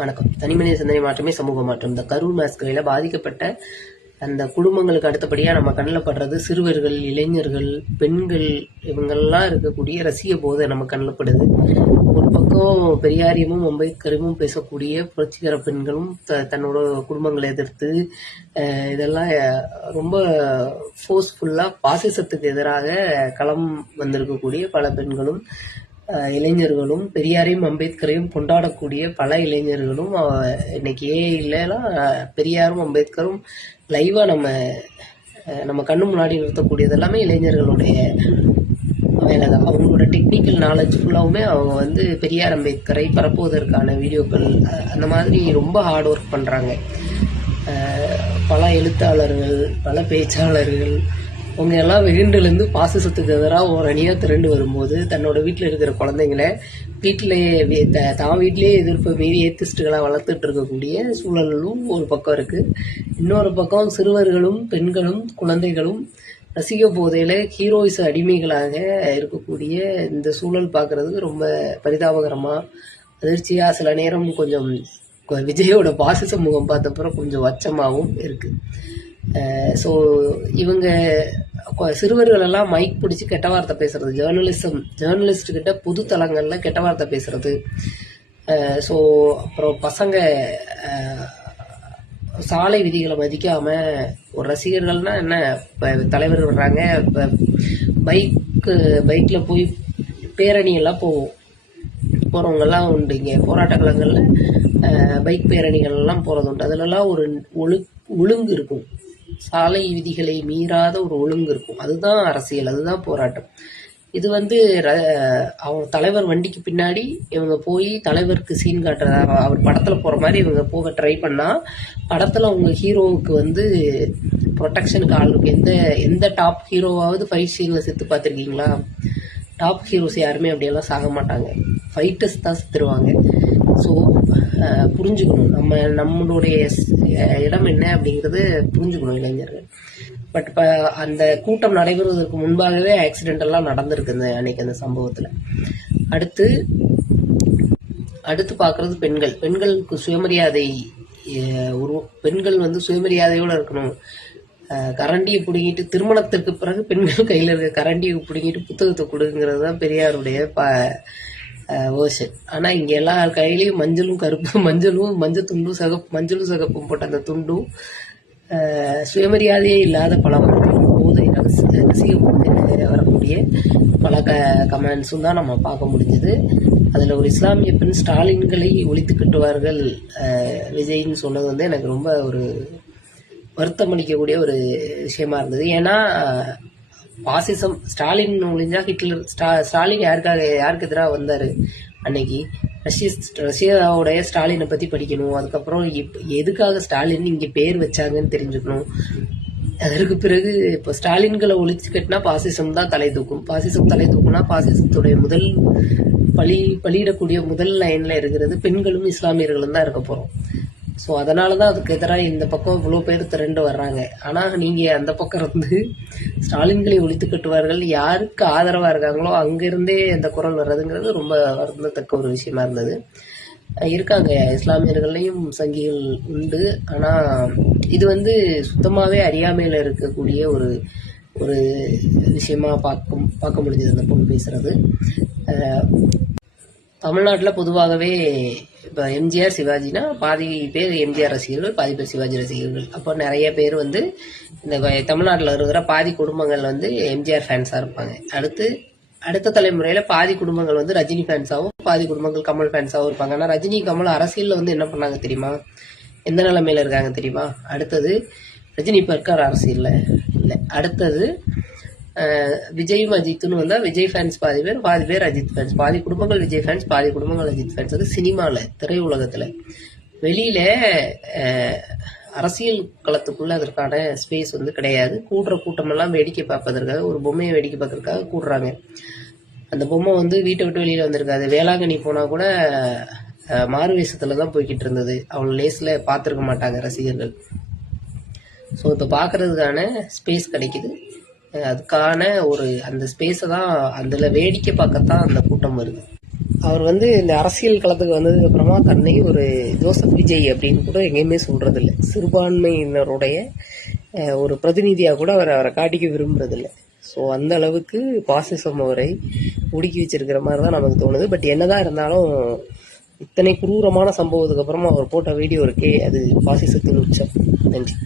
வணக்கம். தனிமனித சிந்தனை மாற்றமே சமூக மாற்றம். இந்த கரூர் மாஸ்கரில பாதிக்கப்பட்ட அந்த குடும்பங்களுக்கு அடுத்தபடியா நம்ம கண்ணில் படுறது சிறுவர்கள், இளைஞர்கள், பெண்கள், இவங்கெல்லாம் இருக்கக்கூடிய ரசிக போதை நம்ம கண்ணில் படுது. ஒரு பக்கம் பெரியாரியமும் அம்பேத்கரையும் பேசக்கூடிய புரட்சிகர பெண்களும் தன்னோட குடும்பங்களை எதிர்த்து இதெல்லாம் ரொம்ப ஃபோர்ஸ்ஃபுல்லா பாசிசத்துக்கு எதிராக களம் வந்திருக்கக்கூடிய பல பெண்களும் இளைஞர்களும் பெரியாரையும் அம்பேத்கரையும் கொண்டாடக்கூடிய பல இளைஞர்களும் இன்னைக்கு இல்லைலாம் பெரியாரும் அம்பேத்கரும் லைவா நம்ம கண்ணு முன்னாடி நிறுத்தக்கூடியது எல்லாமே இளைஞர்களுடைய வேலை தான். அவங்களோட டெக்னிக்கல் நாலேஜ் ஃபுல்லாவுமே அவங்க பெரியார் அம்பேத்கரை பரப்புவதற்கான வீடியோக்கள் அந்த மாதிரி ரொம்ப ஹார்ட் ஒர்க் பண்றாங்க. பல எழுத்தாளர்கள், பல பேச்சாளர்கள் அவங்க எல்லாம் வெகுண்டிலிருந்து பாசிசத்துக்கு எதிராக ஒரு அணியா திரண்டு வரும்போது தன்னோட வீட்டில் இருக்கிற குழந்தைங்களை தான் வீட்டிலேயே எதிர்ப்பு மீறி ஏத்திஸ்டுகளா வளர்த்துட்டு இருக்கக்கூடிய சூழலும் ஒரு பக்கம் இருக்கு. இன்னொரு பக்கம் சிறுவர்களும் பெண்களும் குழந்தைகளும் ரசிக போதையில ஹீரோயிஸ் அடிமைகளாக இருக்கக்கூடிய இந்த சூழல் பார்க்கறதுக்கு ரொம்ப பரிதாபகரமா, அதிர்ச்சியா, சில நேரம் கொஞ்சம் விஜயோட பாசிச முகம் பார்த்தப்பறம் கொஞ்சம் அச்சமாகவும் இருக்கு. ஸோ இவங்க சிறுவர்கள் எல்லாம் மைக் பிடிச்சி கெட்ட வார்த்தை பேசுறது, ஜேர்னலிஸ்ட் கிட்ட பொது தளங்கள்ல கெட்ட வார்த்தை பேசுறது. ஸோ அப்புறம் பசங்க சாலை விதிகளை மதிக்காம, ஒரு ரசிகர்கள்னா என்ன, தலைவர் வர்றாங்க, பைக்ல போய் பேரணி எல்லாம் போறவங்க எல்லாம் உண்டு. இங்க போராட்ட களங்கள்ல பைக் பேரணிகள் எல்லாம் போறது உண்டு. அதுல எல்லாம் ஒரு ஒழுங்கு இருக்கும், சாலை விதிகளை மீறாத ஒரு ஒழுங்கு இருக்கும். அதுதான் அரசியல், அதுதான் போராட்டம். இது அவங்க தலைவர் வண்டிக்கு பின்னாடி இவங்க போய் தலைவருக்கு சீன் காட்டுறதா, அவர் படத்துல போற மாதிரி இவங்க போக ட்ரை பண்ணா, படத்துல அவங்க ஹீரோவுக்கு ப்ரொடெக்ஷனுக்கு ஆள் இருக்கு. எந்த டாப் ஹீரோவாவது ஃபைட் சீன்ல செத்து பார்த்திருக்கீங்களா? டாப் ஹீரோஸ் யாருமே அப்படியெல்லாம் சாக மாட்டாங்க, ஃபைட்டர்ஸ் தான் செத்துருவாங்க. ஸோ புரிஞ்சுக்கணும், நம்மளுடைய இடம் என்ன அப்படிங்கிறது புரிஞ்சுக்கணும் இளைஞர்கள். பட் இப்போ அந்த கூட்டம் நடைபெறுவதற்கு முன்பாகவே ஆக்சிடென்ட் எல்லாம் நடந்திருக்கு அன்னைக்கு அந்த சம்பவத்தில். அடுத்து பார்க்கறது பெண்களுக்கு சுயமரியாதை. பெண்கள் சுயமரியாதையோடு இருக்கணும். கரண்டியை பிடுங்கிட்டு, திருமணத்திற்கு பிறகு பெண்கள் கையில் இருக்க கரண்டியை பிடுங்கிட்டு புத்தகத்தை கொடுங்கிறது தான் பெரியாருடைய வேர்ஷன். ஆனா இங்க எல்லா கையிலயும் மஞ்சள் துண்டும் மஞ்சளும் சிகப்பும் போட்ட அந்த துண்டும் சுயமரியாதையே இல்லாத பல போதை ரசிக போதை வரக்கூடிய பல கமெண்ட்ஸும் தான் நம்ம பார்க்க முடிஞ்சது. அதுல ஒரு இஸ்லாமிய பெண் ஸ்டாலின்களை ஒழித்து கட்டுவார்கள் விஜய்ன்னு சொன்னது எனக்கு ரொம்ப ஒரு வருத்தம் அளிக்கக்கூடிய ஒரு விஷயமா இருந்தது. ஏன்னா பாசிசம், ஸ்டாலின் ஒழிஞ்சா ஹிட்லர். ஸ்டாலின் யாருக்கு எதிராக வந்தாரு அன்னைக்கு? ரஷ்யாவுடைய ஸ்டாலினை பத்தி படிக்கணும். அதுக்கப்புறம் எதுக்காக ஸ்டாலின் இங்க பேர் வச்சாங்கன்னு தெரிஞ்சுக்கணும். அதற்கு பிறகு இப்போ ஸ்டாலின்களை ஒழிச்சு கட்டினா பாசிசம் தான் தலை தூக்கும். பாசிசம் தலை தூக்குனா பாசிசத்துடைய முதல் பலியிடக்கூடிய முதல் லைன்ல இருக்கிறது பெண்களும் இஸ்லாமியர்களும் தான் இருக்க போறோம். ஸோ அதனாலதான் அதுக்கு எதிராக இந்த பக்கம் இவ்வளோ பேர் திரண்டு வர்றாங்க. ஆனா நீங்க அந்த பக்கம் ஸ்டாலின்களை ஒழித்து கட்டுவார்கள் யாருக்கு ஆதரவா இருக்காங்களோ அங்கிருந்தே அந்த குரல் வர்றதுங்கிறது ரொம்ப வருந்தத்தக்க ஒரு விஷயமா இருந்தது. இருக்காங்க இஸ்லாமியர்களையும் சங்கிகள் உண்டு. ஆனா இது சுத்தமாவே அறியாமையில இருக்கக்கூடிய ஒரு ஒரு விஷயமா பார்க்க முடிஞ்சது அந்த பொண்ணு பேசுறது. தமிழ்நாட்டில் பொதுவாகவே இப்போ எம்ஜிஆர் சிவாஜினா பாதி பேர் எம்ஜிஆர் ரசிகர்கள், பாதி பேர் சிவாஜி ரசிகர்கள். அப்போ நிறைய பேர் இந்த தமிழ்நாட்டில் இருக்கிற பாதி குடும்பங்கள் எம்ஜிஆர் ஃபேன்ஸாக இருப்பாங்க. அடுத்த தலைமுறையில பாதி குடும்பங்கள் ரஜினி ஃபேன்ஸாகவும், பாதி குடும்பங்கள் கமல் ஃபேன்ஸாகவும் இருப்பாங்க. ஆனால் ரஜினி கமல் அரசியலில் என்ன பண்ணாங்க தெரியுமா? எந்த நிலைமையில இருக்காங்க தெரியுமா? அடுத்தது ரஜினி இப்போ இருக்கார் அரசியல்ல இல்லை. அடுத்தது விஜயும் அஜித்னு வந்தா விஜய் ஃபேன்ஸ் பாதி பேர் அஜித் ஃபேன்ஸ். பாதி குடும்பங்கள் விஜய் ஃபேன்ஸ், பாதி குடும்பங்கள் அஜித் ஃபேன்ஸ். அது சினிமால, திரையுலகத்துல. வெளியில அரசியல் களத்துக்குள்ள அதற்கான ஸ்பேஸ் கிடையாது. கூட்டம் எல்லாம் வேடிக்கை பார்ப்பதற்காக, ஒரு பொம்மையை வேடிக்கை பார்க்கறதுக்காக கூடுறாங்க. அந்த பொம்மை வீட்டை விட்டு வெளியில வந்திருக்காது. வேளாங்கண்ணி போனா கூட மாறு வேஷத்துலதான் போய்கிட்டு இருந்தது. அவ்வளவு லேஸ்ல பார்த்திருக்க மாட்டாங்க ரசிகர்கள். ஸோ இப்போ பார்க்கறதுக்கான ஸ்பேஸ் கிடைக்குது. அதுக்கான அந்த ஸ்பேஸை தான், அதுல வேடிக்கை பார்க்கத்தான் அந்த கூட்டம் வருது. அவர் வந்து இந்த அரசியல் களத்துக்கு வந்ததுக்கு அப்புறமா தன்னை ஒரு ஜோசப் விஜய் அப்படின்னு கூட எங்கேயுமே சொல்றதில்லை. சிறுபான்மையினருடைய ஒரு பிரதிநிதியாக கூட அவரை காட்டிக்க விரும்புறதில்லை. ஸோ அந்த அளவுக்கு பாசிசம் அவரை ஒடுக்கி வச்சிருக்கிற மாதிரி தான் நமக்கு தோணுது. பட் என்னதான் இருந்தாலும் இத்தனை குரூரமான சம்பவத்துக்கு அப்புறமா அவர் போட்ட வீடியோ இருக்கே, அது பாசிசத்தின் உச்சம். நன்றி.